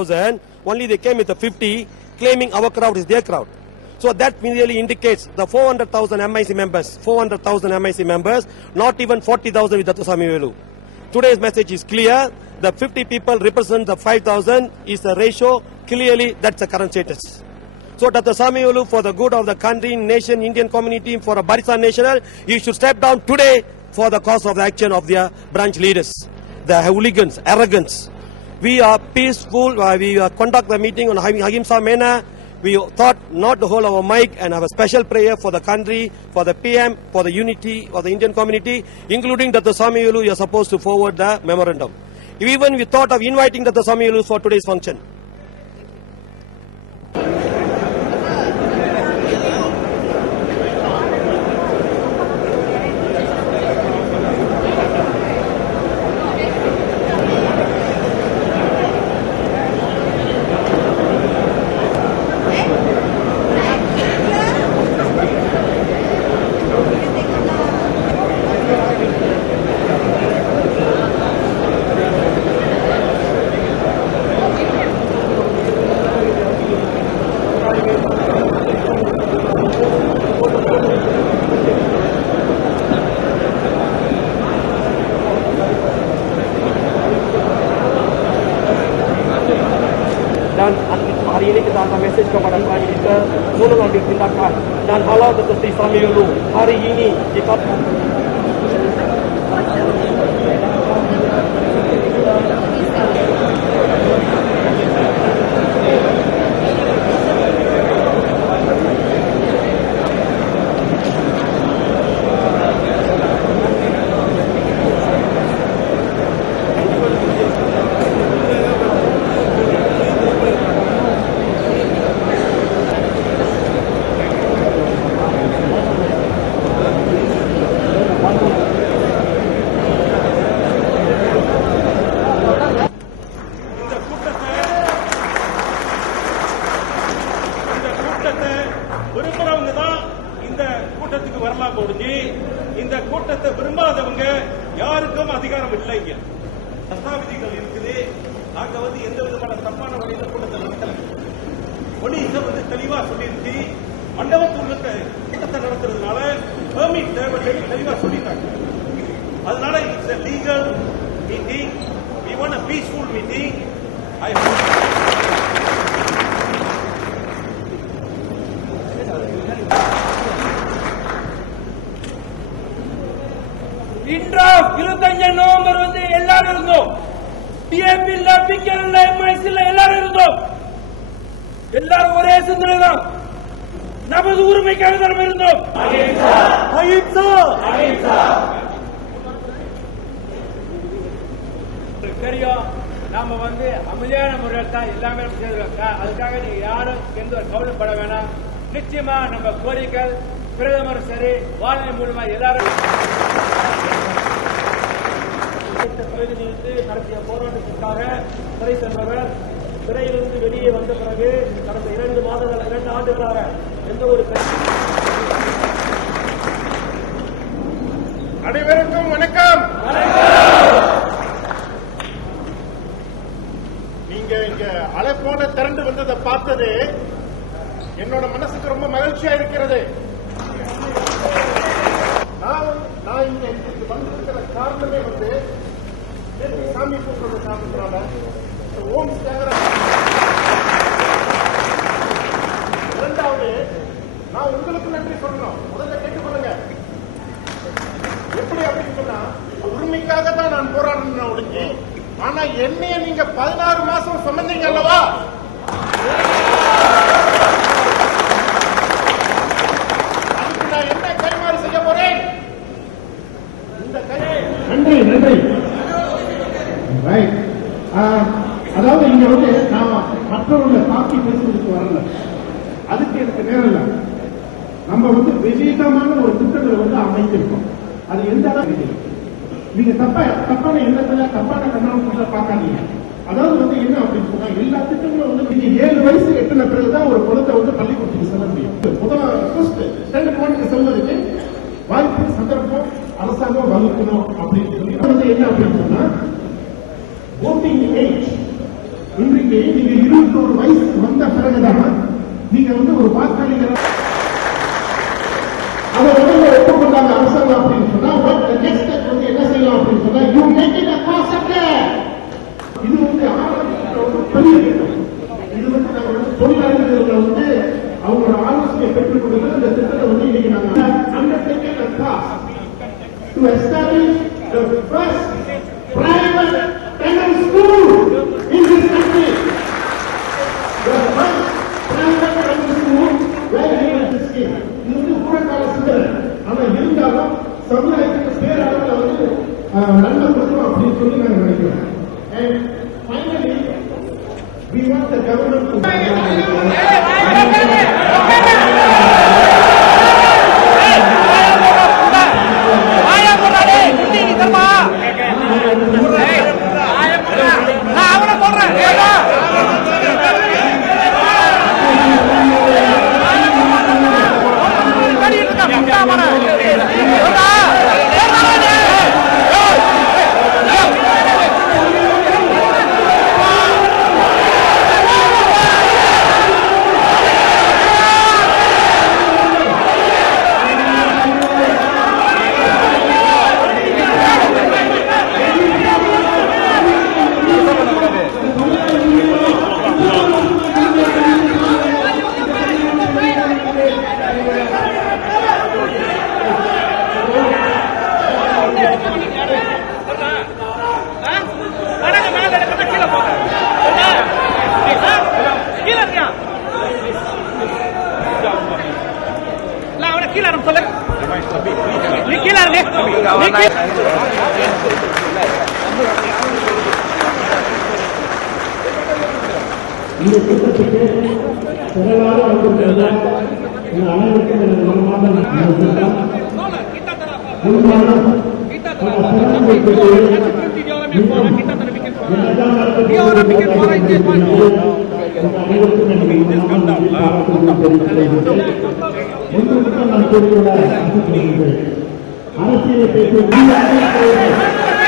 only they came with a 50, claiming our crowd is their crowd. So that merely indicates the 400,000 MIC members, not even 40,000 with Dr. Samiyavelu. Today's message is clear. The 50 people represent the 5,000 is the ratio. Clearly, that's the current status. So Dr. Samiyavelu, for the good of the country, nation, Indian community, for a Barisan National, he should step down today for the cause of the action of their branch leaders, the hooligans, arrogance. We are peaceful. We conduct the meeting on Ahimsa manner. We thought not to hold our mic and have a special prayer for the country, for the PM, for the unity of the Indian community, including Dr. Samiyavelu. You are supposed to forward the memorandum. Even we thought of inviting Dr. Samiyavelu for today's function. Dan hari ini kita akan mesej kepada Prime Minister tolong ambil tindakan dan halau Dr. Sri Samiyavelu hari ini jika விரும்புறவங்க தான் இந்த கூட்டத்துக்கு வரலாம் போடுங்க. இந்த கூட்டத்தை விரும்பாதவங்க யாருக்கும் அதிகாரம் இல்லைங்க. தஸ்தாவிதிகள் இருக்குது. நாங்க எந்த விதமான தப்பான வழியில கூட்டத்தை நடத்தல. போலீஸ் தெளிவா சொல்லிருச்சு. மண்டபத்துள்ள கூட்டத்தை நடத்துறதுனால பெர்மிட் தேவை தெளிவா சொல்லிட்டாங்க. அதனால it's a legal meeting. We want a peaceful meeting. I hope இன்றா 25 November எல்லாரும் இருந்தோம். பிஎம்பி இல்ல, பிகேஎல் இல்ல, எம்ஐசி இல்ல, எல்லாரும் இருந்தோம். எல்லாரும் ஒரே சிந்தனை தான். நமது உரிமைக்காக தான் இருந்தோம். அஹிம்சா அஹிம்சா அஹிம்சா. தெரியும் நாம அமைதியான முறையில் தான் எல்லாமே செய்திருக்கோம். அதுக்காக நீங்க யாரும் எந்த கவலைப்பட வேணாம். நிச்சயமா நம்ம கோரிக்கை பிரதமர் சரி வானொலி மூலமா எல்லாரும் நடத்திய போராட்டத்திற்காக சிறை சென்றவர் சிறையிலிருந்து வெளியே வந்த பிறகு கடந்த 2 ஆண்டுகளாக எந்த ஒரு அனைவருக்கும் வணக்கம். நீங்க இங்க அழைப்போட திரண்டு வந்ததை பார்த்தது என்னோட மனசுக்கு ரொம்ப மகிழ்ச்சியா இருக்கிறது. நான் இங்க வந்திருக்கிற காரணமே சாமி கூப்பிடுற காரணத்தினால ஓம் இரண்டாவது நான் உங்களுக்கு நன்றி சொல்லணும். முதல்ல கேட்டுக்கொள்ளுங்க. எப்படி அப்படின்னு சொன்னா உரிமைக்காக தான் நான் போராடின ஒழிஞ்சு, ஆனா என்னைய நீங்க 16 மாசம் சுமந்தீங்க அல்லவா? அதுக்கு நான் என்ன கைமாறு செய்ய போறேன்? இந்த கை நன்றி நன்றி. அதாவது இங்க நான் மற்றவர்களை தாக்கி பேசுவதற்கு வரல. அதுக்கு எனக்கு நேரம் இல்லை. நம்ம விவேகமான ஒரு திட்டங்களை அமைத்திருக்கோம். அது எந்த அளவுக்கு நீங்க தப்பான எண்ணத்துல தப்பான கண்ணோட்டத்துல பார்க்காதீங்க. அதாவது என்ன அப்படின்னு சொன்னா எல்லா திட்டங்களும் நீங்க 7 வயசு எட்டுன பிறகுதான் ஒரு குழந்தை பள்ளிக்கூடத்துக்கு செல்ல முடியும். முதல் செல்வதற்கு வாய்ப்பு சந்தர்ப்பம் அரசாங்கம் வகுக்கணும் அப்படின்னு சொல்லி என்ன அப்படின்னு சொன்னா voting age இன்றைக்கு நீங்க உங்களுக்கு ஒரு வயசு வந்த பிறகுதான் நீங்க வந்து ஒரு வாக்காளிகள் அதை வந்து ஒப்புக்கொண்டாங்க அரசாங்கம் அப்படின்னு சொன்னா நெக்ஸ்ட் ஸ்டெப் வந்து என்ன செய்யலாம் அப்படின்னு சொன்னா you make it a concept. இது வந்து ஆரம்பத்தில் வந்து பெரிய திட்டம். இது வந்து நாங்கள் வந்து தொழிலாளர்கள் வந்து அவங்களோட ஆலோசனையை பெற்றுக் கொடுத்து இந்த திட்டத்தை வந்து இன்னைக்கு நாங்கள் undertaken a task to establish the first private primary school in this country. The first private primary school where we will this scheme. இது வந்து ஊழக்கால சிந்தனை. ஆனா இருந்தாலும் சமுதாயத்துக்கு பேரளவில் வந்து நன்மை கொடுக்கணும் அப்படின்னு சொல்லி நாங்கள் நினைக்கிறோம். And finally, we want the government to இந்த திட்டத்துக்கு திரளாக வந்திருக்கிறது. அனைவருக்கும் எனது மனமார்ந்த திட்டம் முன்மானம் நான் கூறியுள்ள அரசியலை பேசுவது belakang.